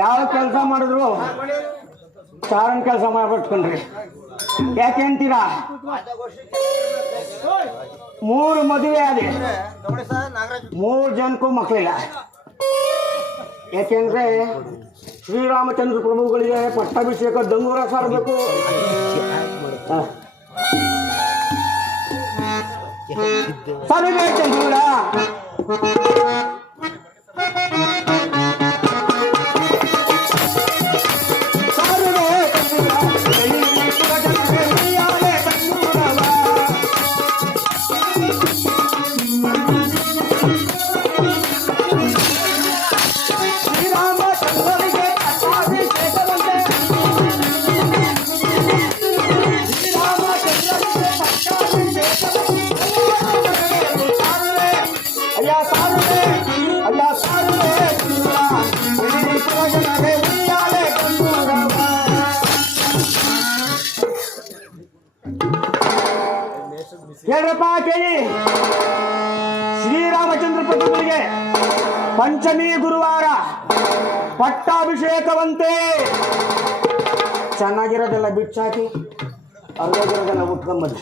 ಯಾವ ಕೆಲಸ ಮಾಡಿದ್ರು ಕಾರಣ ಕೆಲಸ ಮಾಡ್ಬಿಟ್ಕೊಂಡ್ರಿ. ಯಾಕೆ ಅಂತೀರಾ? 3 ಮದುವೆ ಆದ್ರೆ 3 ಜನಕ್ಕೂ ಮಕ್ಕಳಿಲ್ಲ. ಯಾಕೆಂದ್ರೆ ಶ್ರೀರಾಮಚಂದ್ರ ಪ್ರಭುಗಳಿಗೆ ಪಟ್ಟಾಭಿಷೇಕ ದಂಗೂರ ಸಾರಬೇಕು. ಸರಿವೇ ಚಂದ್ರೂಡ ಹೇಳ್ರಪ್ಪ ಕೇಳಿ. ಶ್ರೀರಾಮಚಂದ್ರ ಪ್ರಭುಗಳಿಗೆ ಪಂಚಮಿ ಗುರುವಾರ ಪಟ್ಟಾಭಿಷೇಕವಂತೆ. ಚೆನ್ನಾಗಿರೋದೆಲ್ಲ ಬಿಚ್ಚಾಕಿ ಅರ್ಧಗಿರೋದೆಲ್ಲ ಉಟ್ಕೊಂಬಂದು